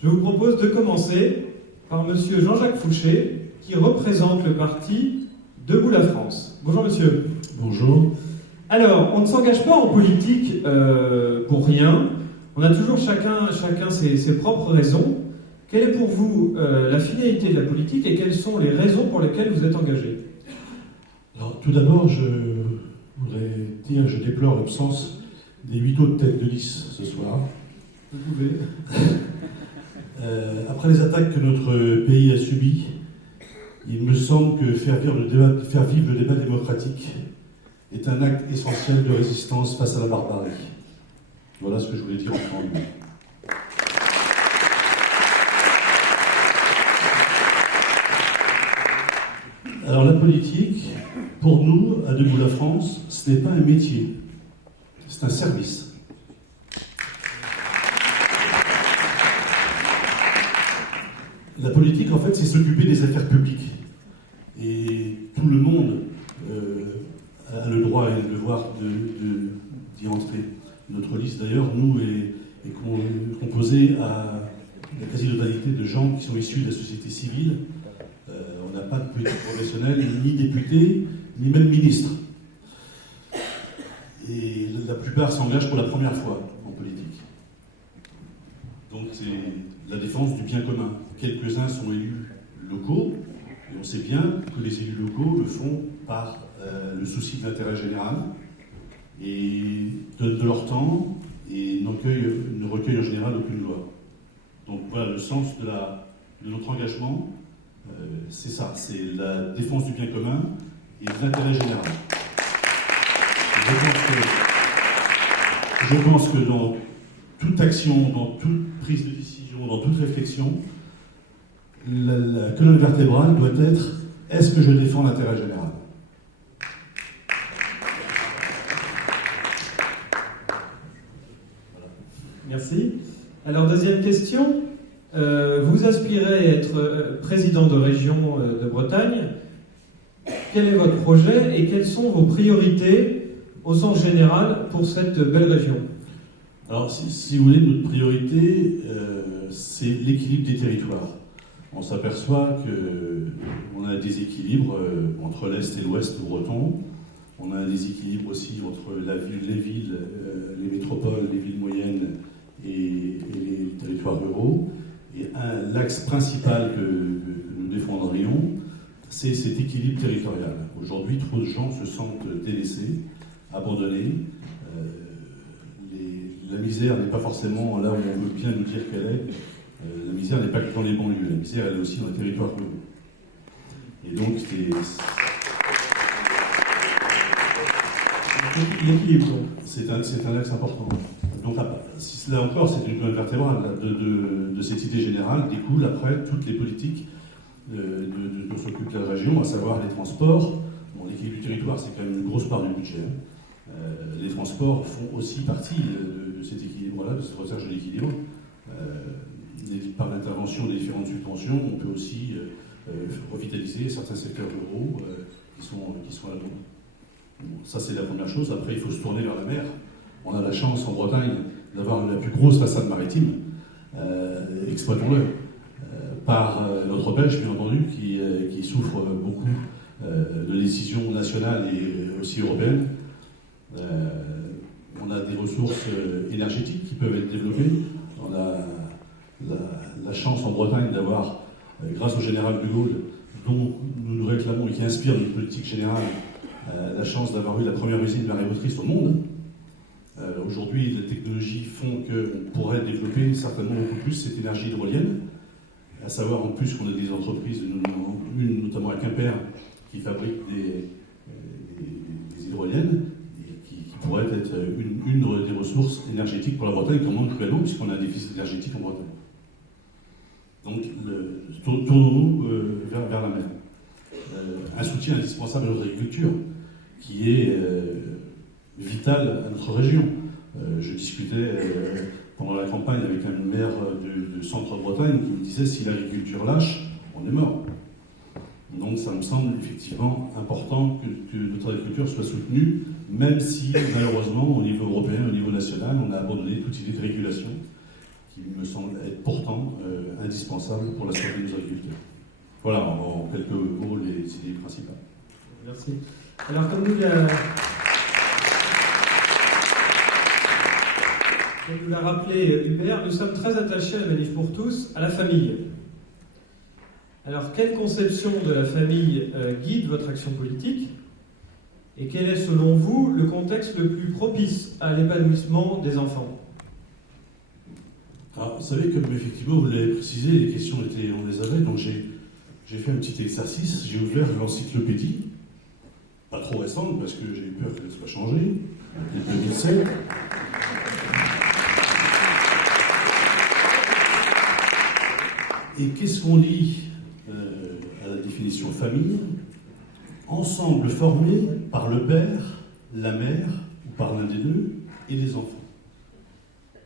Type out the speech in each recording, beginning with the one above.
Je vous propose de commencer par monsieur Jean-Jacques Fouché, qui représente le parti Debout la France. Bonjour monsieur. Bonjour. Alors, on ne s'engage pas en politique pour rien. On a toujours chacun ses propres raisons. Quelle est pour vous la finalité de la politique et quelles sont les raisons pour lesquelles vous êtes engagé? Alors, tout d'abord, je voudrais dire que je déplore l'absence des 8 autres têtes de liste ce soir. Vous pouvez. Après les attaques que notre pays a subies, il me semble que faire vivre le débat démocratique est un acte essentiel de résistance face à la barbarie. Voilà ce que je voulais dire en premier. Alors la politique, pour nous, à Debout la France, ce n'est pas un métier, c'est un service. La politique, en fait, c'est s'occuper des affaires publiques. Et tout le monde a le droit et le devoir d'y entrer. Notre liste, d'ailleurs, nous, est composée à la quasi-totalité de gens qui sont issus de la société civile. On n'a pas de politique professionnelle, ni députés, ni même ministres. Et la plupart s'engagent pour la première fois en politique. Donc c'est la défense du bien commun. Quelques-uns sont élus locaux, et on sait bien que les élus locaux le font par le souci de l'intérêt général, et donnent de leur temps, et ne recueillent en général aucune loi. Donc voilà le sens de notre engagement. C'est ça, c'est la défense du bien commun et de l'intérêt général. Je pense que dans toute action, dans toute prise de décision, dans toute réflexion, la colonne vertébrale doit être « Est-ce que je défends l'intérêt général ?» Merci. Alors, deuxième question. Vous aspirez à être président de région de Bretagne. Quel est votre projet et quelles sont vos priorités au sens général pour cette belle région? Alors, si vous voulez, notre priorité, c'est l'équilibre des territoires. On s'aperçoit qu'on a un déséquilibre entre l'Est et l'Ouest breton. On a un déséquilibre aussi entre les villes, les métropoles, les villes moyennes et les territoires ruraux. Et l'axe principal que nous défendrions, c'est cet équilibre territorial. Aujourd'hui, trop de gens se sentent délaissés, abandonnés. La misère n'est pas forcément là où on veut bien nous dire qu'elle est. La misère n'est pas que dans les banlieues, la misère elle est aussi dans les territoires ruraux. Et donc c'est un axe important. Donc là encore, c'est une colonne vertébrale de cette idée générale découle après toutes les politiques dont s'occupe la région, à savoir les transports. Bon, l'équilibre du territoire, c'est quand même une grosse part du budget. Les transports font aussi partie de cet équilibre-là, de cette recherche de l'équilibre. Par l'intervention des différentes subventions, on peut aussi revitaliser certains secteurs ruraux qui sont à la bombe. Bon, ça, c'est la première chose. Après, il faut se tourner vers la mer. On a la chance en Bretagne d'avoir la plus grosse façade maritime. Exploitons-le. Par notre pêche, bien entendu, qui souffre beaucoup de décisions nationales et aussi européennes. On a des ressources énergétiques qui peuvent être développées. On a la chance en Bretagne d'avoir, grâce au général de Gaulle, dont nous nous réclamons et qui inspire notre politique générale, la chance d'avoir eu la première usine marémotrice au monde. Aujourd'hui, les technologies font qu'on pourrait développer certainement beaucoup plus cette énergie hydrolienne, à savoir en plus qu'on a des entreprises, une notamment à Quimper, qui fabrique des hydroliennes, et qui pourraient être une des ressources énergétiques pour la Bretagne, qui en manque cruellement, puisqu'on a un déficit énergétique en Bretagne. Donc, tournons-nous vers la mer. Un soutien indispensable à notre agriculture, qui est vital à notre région. Je discutais pendant la campagne avec un maire de Centre-Bretagne qui me disait si l'agriculture lâche, on est mort. Donc ça me semble effectivement important que notre agriculture soit soutenue, même si malheureusement au niveau européen, au niveau national, on a abandonné toute idée de régulation qui me semble être pourtant indispensable pour la santé de nos agriculteurs. Voilà, en quelques mots, les idées principales. Merci. Alors, comme nous l'a rappelé Hubert, nous sommes très attachés à la Manif pour tous, à la famille. Alors, quelle conception de la famille guide votre action politique? Et quel est, selon vous, le contexte le plus propice à l'épanouissement des enfants? Alors, vous savez, comme effectivement vous l'avez précisé, les questions on les avait, donc j'ai fait un petit exercice, j'ai ouvert l'encyclopédie, pas trop récente parce que j'ai eu peur qu'elle soit changée, de 2007. Et qu'est-ce qu'on lit à la définition famille? Ensemble formé par le père, la mère, ou par l'un des deux, et les enfants.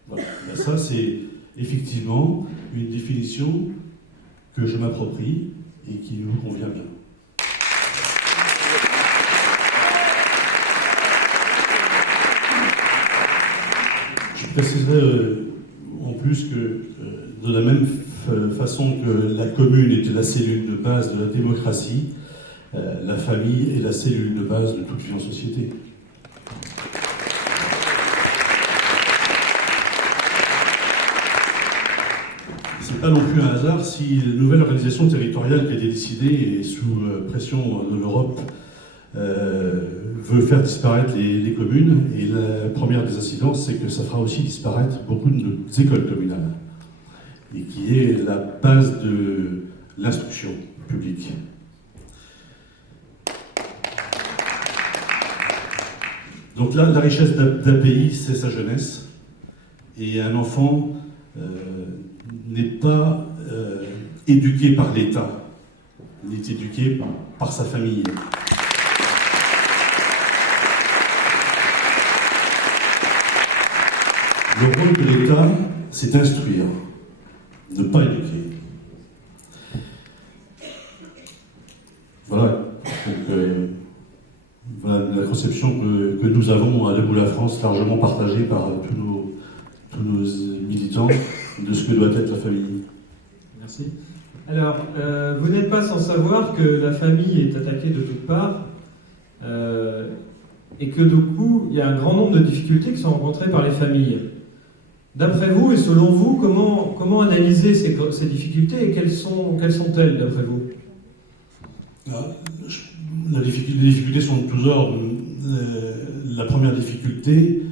Voilà. Ben ça, c'est effectivement une définition que je m'approprie et qui nous convient bien. Je préciserai en plus que de la même façon que la commune est la cellule de base de la démocratie, la famille est la cellule de base de toute vie en société. C'est pas non plus un hasard si la nouvelle organisation territoriale qui a été décidée et sous pression de l'Europe veut faire disparaître les communes. Et la première des incidences, c'est que ça fera aussi disparaître beaucoup de écoles communales, et qui est la base de l'instruction publique. Donc là, la richesse d'un pays, c'est sa jeunesse. Et un enfant n'est pas éduqué par l'État, il est éduqué par sa famille. Le rôle de l'État, c'est d'instruire, ne pas éduquer. Voilà. Donc, voilà la conception que nous avons à Debout la France, largement partagée par tous nos militants, de ce que doit être la famille. Merci. Alors, vous n'êtes pas sans savoir que la famille est attaquée de toutes parts et que du coup, il y a un grand nombre de difficultés qui sont rencontrées par les familles. D'après vous et selon vous, comment analyser ces difficultés et quelles sont-elles d'après vous? Les difficultés sont de tous ordres. La première difficulté,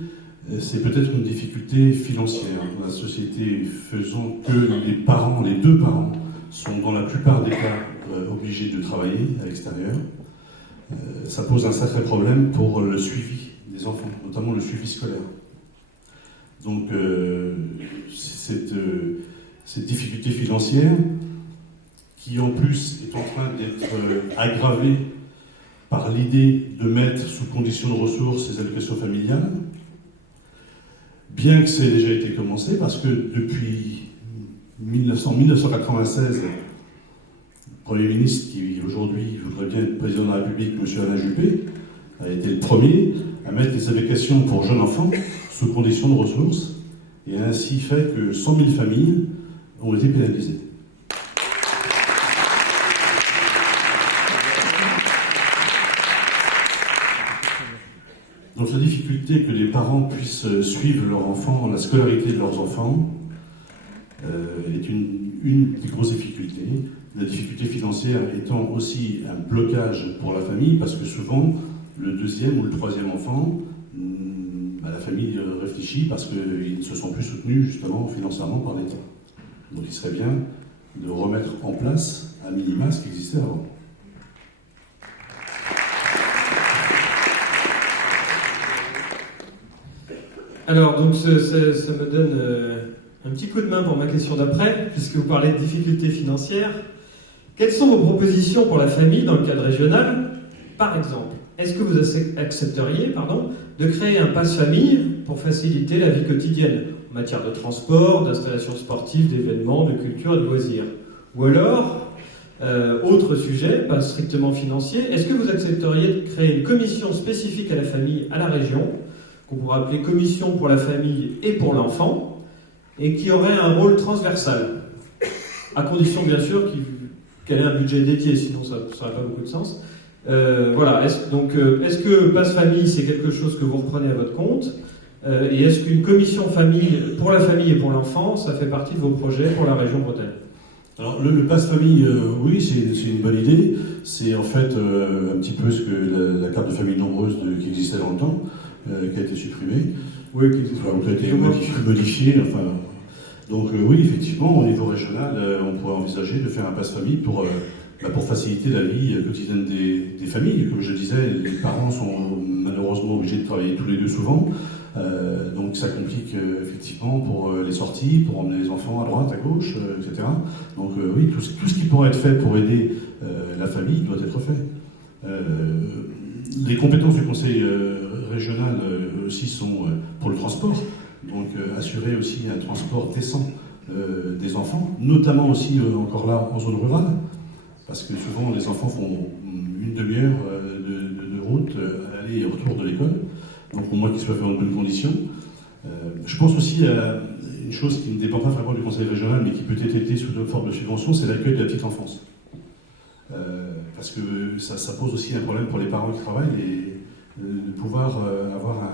c'est peut-être une difficulté financière. Dans la société, faisant que les deux parents, sont dans la plupart des cas obligés de travailler à l'extérieur, ça pose un sacré problème pour le suivi des enfants, notamment le suivi scolaire. Donc, cette difficulté financière, qui en plus est en train d'être aggravée par l'idée de mettre sous condition de ressources ces allocations familiales, bien que ça ait déjà été commencé, parce que depuis 1996, le Premier ministre, qui aujourd'hui voudrait bien être président de la République, M. Alain Juppé, a été le premier à mettre les allocations pour jeunes enfants sous condition de ressources, et a ainsi fait que 100 000 familles ont été pénalisées. Donc la difficulté que les parents puissent suivre leurs enfants, la scolarité de leurs enfants, est une des grosses difficultés. La difficulté financière étant aussi un blocage pour la famille, parce que souvent, le deuxième ou le troisième enfant, la famille réfléchit parce qu'ils ne se sont plus soutenus justement financièrement par l'État. Donc il serait bien de remettre en place à minima ce qui existait avant. Alors, donc, ça me donne un petit coup de main pour ma question d'après, puisque vous parlez de difficultés financières. Quelles sont vos propositions pour la famille dans le cadre régional? Par exemple, est-ce que vous accepteriez de créer un pass-famille pour faciliter la vie quotidienne en matière de transport, d'installation sportive, d'événements, de culture et de loisirs? Ou alors, autre sujet, pas strictement financier, est-ce que vous accepteriez de créer une commission spécifique à la famille à la région, qu'on pourrait appeler commission pour la famille et pour l'enfant, et qui aurait un rôle transversal, à condition bien sûr qu'elle ait un budget dédié, sinon ça n'aurait pas beaucoup de sens. Voilà. Est-ce que Passe Famille, c'est quelque chose que vous reprenez à votre compte, et est-ce qu'une commission famille pour la famille et pour l'enfant, ça fait partie de vos projets pour la région Bretagne? Alors le Passe Famille, oui, c'est une bonne idée. C'est en fait un petit peu ce que la carte de famille nombreuse qui existait dans le temps, qui a été supprimée. Oui, qui a été modifiée. Enfin, donc oui, effectivement, au niveau régional, on pourrait envisager de faire un Passe Famille pour faciliter la vie quotidienne des familles. Comme je disais, les parents sont malheureusement obligés de travailler tous les deux souvent. Donc ça complique effectivement pour les sorties, pour emmener les enfants à droite, à gauche, etc. Donc oui, tout ce qui pourrait être fait pour aider la famille doit être fait. Les compétences du conseil régional aussi sont pour le transport, donc assurer aussi un transport décent des enfants, notamment aussi encore là en zone rurale, parce que souvent les enfants font une demi-heure de route aller et retour de l'école. Donc au moins qu'ils soient faits dans de bonnes conditions. Je pense aussi à une chose qui ne dépend pas vraiment du conseil régional, mais qui peut être aidée sous une forme de subvention, c'est l'accueil de la petite enfance. Parce que ça pose aussi un problème pour les parents qui travaillent, et de pouvoir avoir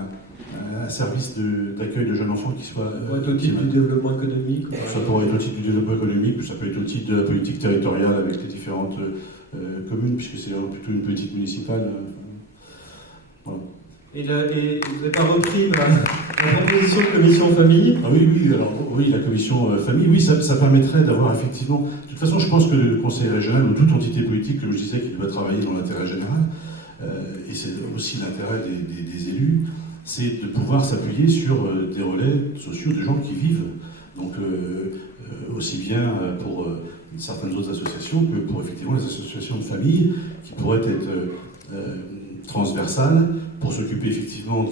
un service d'accueil de jeunes enfants qui soit... Ça pourrait être au titre du développement économique. Ça pourrait être au titre du développement économique, ça peut être au titre de la politique territoriale avec les différentes communes, puisque c'est plutôt une politique municipale. Voilà. Et vous n'avez pas repris la proposition de commission famille? Ah oui, la commission famille, oui, ça permettrait d'avoir effectivement... De toute façon, je pense que le conseil régional, ou toute entité politique, comme je disais, qui doit travailler dans l'intérêt général, et c'est aussi l'intérêt des élus, c'est de pouvoir s'appuyer sur des relais sociaux de gens qui vivent. Donc, aussi bien pour certaines autres associations que pour effectivement les associations de famille qui pourraient être transversales pour s'occuper effectivement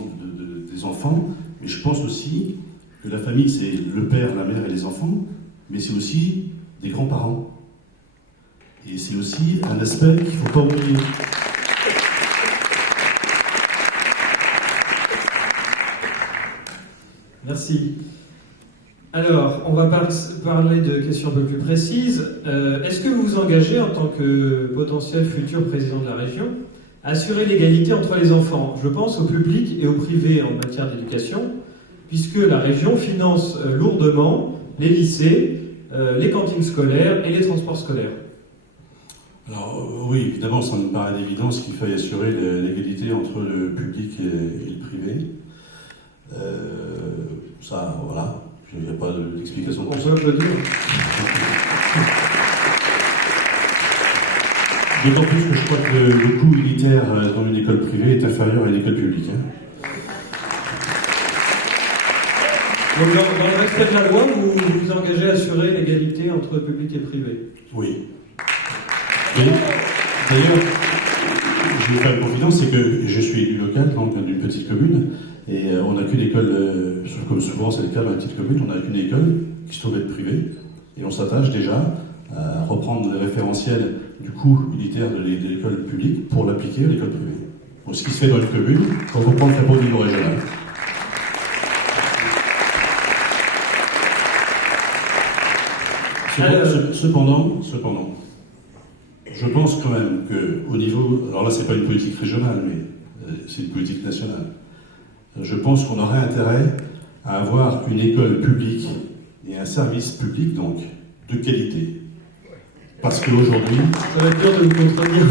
des enfants. Mais je pense aussi que la famille, c'est le père, la mère et les enfants, mais c'est aussi des grands-parents. Et c'est aussi un aspect qu'il ne faut pas oublier. Merci. Alors, on va parler de questions un peu plus précises. Est-ce que vous vous engagez en tant que potentiel futur président de la région à assurer l'égalité entre les enfants? Je pense au public et au privé en matière d'éducation, puisque la région finance lourdement les lycées, les cantines scolaires et les transports scolaires. Alors oui, évidemment, ça me paraît d'évidence qu'il faille assurer l'égalité entre le public et le privé. Ça, voilà, il n'y a pas d'explication. On peut applaudir. D'autant plus que je crois que le coût unitaire dans une école privée est inférieur à une école publique. Donc dans le respect de la loi, vous vous engagez à assurer l'égalité entre public et privé? Oui. D'ailleurs, je vais faire une confidence, c'est que je suis élu local donc d'une petite commune, et on n'a qu'une école, comme souvent c'est le cas dans les petites communes, on n'a qu'une école qui se trouve être privée, et on s'attache déjà à reprendre le référentiel du coût unitaire de l'école publique pour l'appliquer à l'école privée. Donc ce qui se fait dans une commune, on comprend le capot au niveau régional. Cependant, je pense quand même qu'au niveau... Alors là, c'est pas une politique régionale, mais c'est une politique nationale. Je pense qu'on aurait intérêt à avoir une école publique et un service public, donc, de qualité. Parce qu'aujourd'hui... Ça va être dur de vous contredire.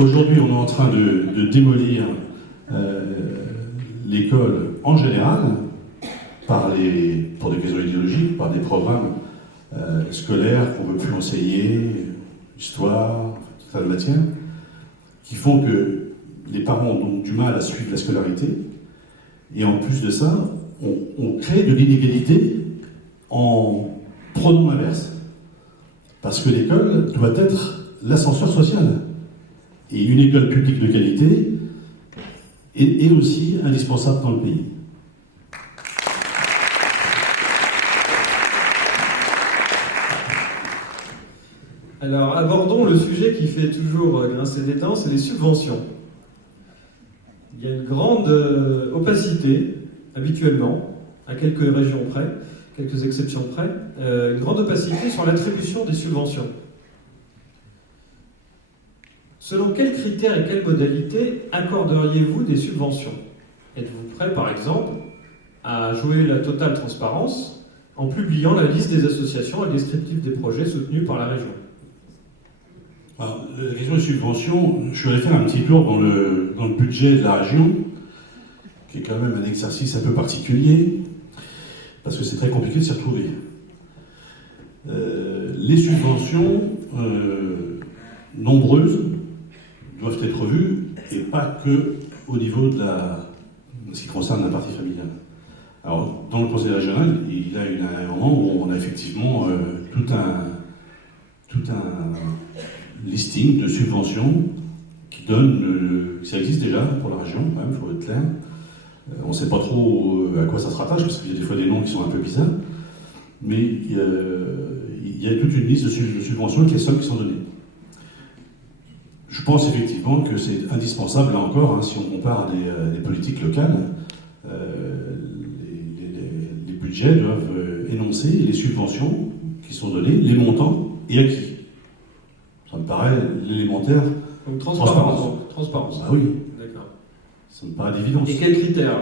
Aujourd'hui, on est en train de démolir l'école en général, pour des raisons idéologiques, par des programmes scolaires qu'on ne veut plus enseigner, histoire, tout ça de matière, qui font que les parents ont donc du mal à suivre la scolarité, et en plus de ça, on crée de l'inégalité en prenant l'inverse. Parce que l'école doit être l'ascenseur social. Et une école publique de qualité est aussi indispensable dans le pays. Alors, abordons le sujet qui fait toujours grincer des dents, c'est les subventions. Il y a une grande opacité, habituellement, à quelques régions près, quelques exceptions près, une grande opacité sur l'attribution des subventions. Selon quels critères et quelles modalités accorderiez-vous des subventions? Êtes-vous prêt, par exemple, à jouer la totale transparence en publiant la liste des associations et le descriptif des projets soutenus par la région? Alors, la question des subventions, je suis allé faire un petit tour dans le budget de la région, qui est quand même un exercice un peu particulier, parce que c'est très compliqué de s'y retrouver. Les subventions, nombreuses, doivent être vues, et pas que au niveau de ce qui concerne la partie familiale. Alors, dans le conseil régional, il y a un moment où on a effectivement tout un listing de subventions qui donne, ça existe déjà pour la région, quand même, il faut être clair. On ne sait pas trop à quoi ça se rattache, parce qu'il y a des fois des noms qui sont un peu bizarres, mais il y a toute une liste de subventions avec les sommes qui sont données. Je pense effectivement que c'est indispensable, là encore, hein, si on compare à des politiques locales, les budgets doivent énoncer les subventions qui sont données, les montants et à qui. Ça me paraît l'élémentaire. Donc transparence. Transparence. Ah oui. D'accord. Ça me paraît d'évidence. Et quels critères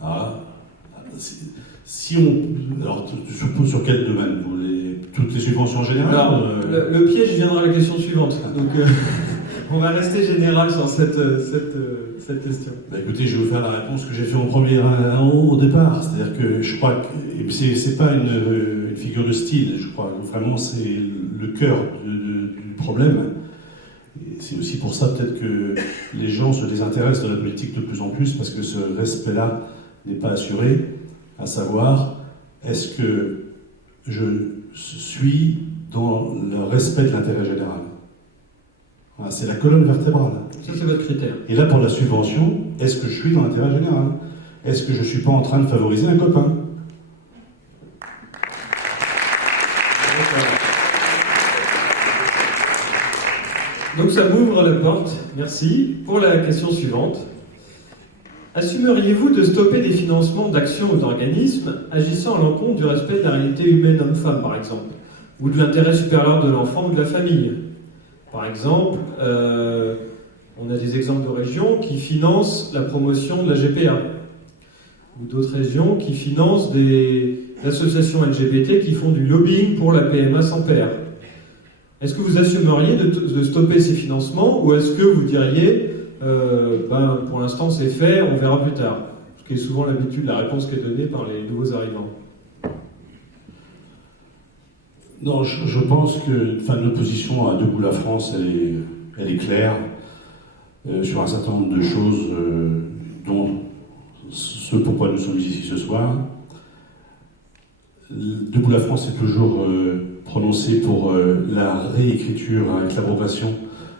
alors, si on. Alors, sur quel domaine? Toutes les subventions en général? Alors, le piège viendra à la question suivante. Donc, on va rester général sur cette question. Bah écoutez, je vais vous faire la réponse que j'ai fait au départ. C'est-à-dire que je crois que c'est pas une figure de style. Je crois que vraiment c'est le cœur du problème. Et c'est aussi pour ça peut-être que les gens se désintéressent de la politique de plus en plus, parce que ce respect-là n'est pas assuré, à savoir, est-ce que je suis dans le respect de l'intérêt général? Voilà, c'est la colonne vertébrale. Ça, c'est votre critère. Et là, pour la subvention, est-ce que je suis dans l'intérêt général? Est-ce que je ne suis pas en train de favoriser un copain? Donc ça m'ouvre la porte, merci. Pour la question suivante, assumeriez-vous de stopper des financements d'actions ou d'organismes agissant à l'encontre du respect de la réalité humaine homme-femme, par exemple, ou de l'intérêt supérieur de l'enfant ou de la famille? Par exemple, on a des exemples de régions qui financent la promotion de la GPA, ou d'autres régions qui financent des associations LGBT qui font du lobbying pour la PMA sans père. Est-ce que vous assumeriez de stopper ces financements, ou est-ce que vous diriez pour l'instant c'est fait, on verra plus tard? Ce qui est souvent l'habitude, la réponse qui est donnée par les nouveaux arrivants. Non, je pense que notre position à Debout la France, elle est claire sur un certain nombre de choses, dont ce pourquoi nous sommes ici ce soir. Debout la France est toujours prononcé pour la réécriture, avec l'approbation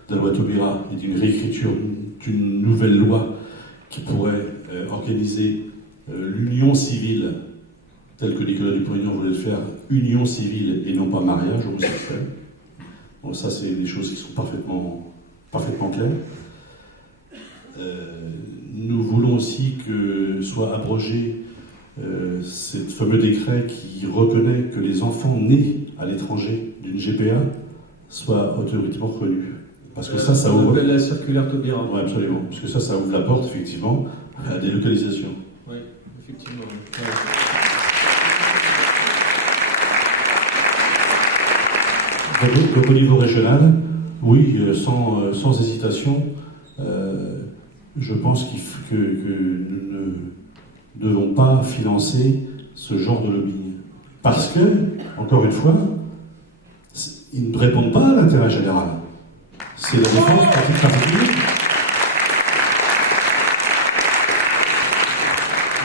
de la loi Taubira et d'une réécriture d'une nouvelle loi qui pourrait organiser l'union civile, telle que Nicolas Dupont-Aignan voulait le faire, union civile et non pas mariage homosexuel. Donc ça, c'est des choses qui sont parfaitement claires. Nous voulons aussi que soit abrogé ce fameux décret qui reconnaît que les enfants nés à l'étranger d'une GPA soient automatiquement reconnus. Parce que ça ouvre. On appelle la circulaire Taubira. Oui, absolument. Parce que ça ouvre la porte, effectivement, à des localisations. Oui, effectivement. Ouais. Donc au niveau régional, oui, sans hésitation, je pense que nous ne devons pas financer ce genre de lobbying. Parce que, encore une fois, ils ne répondent pas à l'intérêt général. C'est la défense particulière.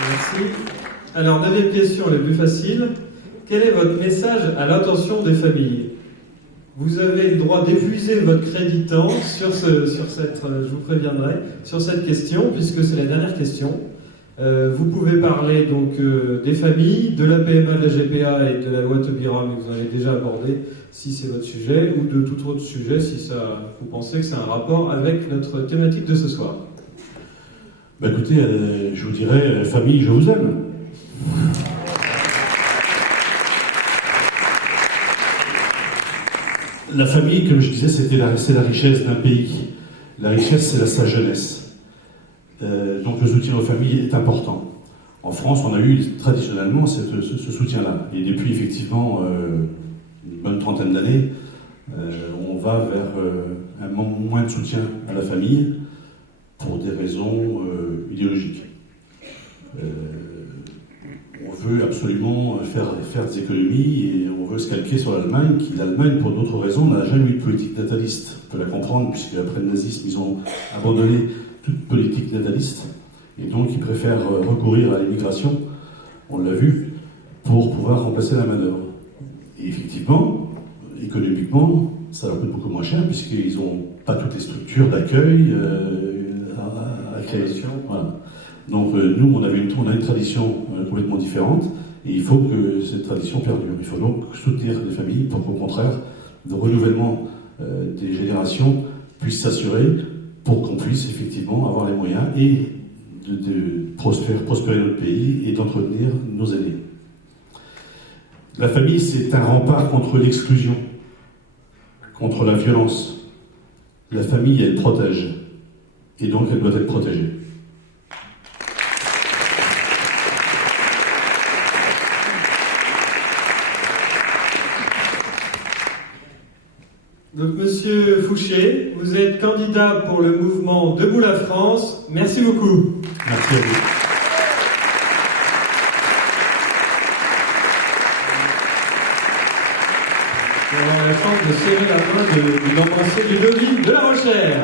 Merci. Alors, deuxième question, la plus facile. Quel est votre message à l'intention des familles? Vous avez le droit d'épuiser votre crédit temps sur cette, je vous préviendrai, sur cette question, puisque c'est la dernière question. Vous pouvez parler donc des familles, de la PMA, de la GPA et de la loi Taubira, mais vous en avez déjà abordé si c'est votre sujet, ou de tout autre sujet si vous pensez que c'est un rapport avec notre thématique de ce soir. Bah écoutez, je vous dirais, famille, je vous aime. La famille, comme je disais, c'est la richesse d'un pays. La richesse, c'est sa jeunesse. Donc le soutien aux familles est important. En France, on a eu traditionnellement ce soutien-là. Et depuis effectivement une bonne trentaine d'années, on va vers un moins de soutien à la famille pour des raisons idéologiques. On veut absolument faire des économies et on veut se calquer sur l'Allemagne, qui, l'Allemagne, pour d'autres raisons, n'a jamais eu de politique nataliste. On peut la comprendre, puisque après le nazisme, ils ont abandonné toute politique nataliste. Et donc, ils préfèrent recourir à l'immigration, on l'a vu, pour pouvoir remplacer la main-d'œuvre. Et effectivement, économiquement, ça leur coûte beaucoup moins cher, puisqu'ils n'ont pas toutes les structures d'accueil à créer. Voilà. Donc nous, on a une tradition complètement différente, et il faut que cette tradition perdure. Il faut donc soutenir les familles pour qu'au contraire, le renouvellement des générations puisse s'assurer pour qu'on puisse effectivement avoir les moyens et de prospérer notre pays et d'entretenir nos aînés. La famille, c'est un rempart contre l'exclusion, contre la violence. La famille, elle protège, et donc elle doit être protégée. Donc, Monsieur Fouché, vous êtes candidat pour le mouvement Debout la France. Merci beaucoup. Merci à vous. On a la chance de serrer la main, de l'embrasser Ludovic de La Rochère.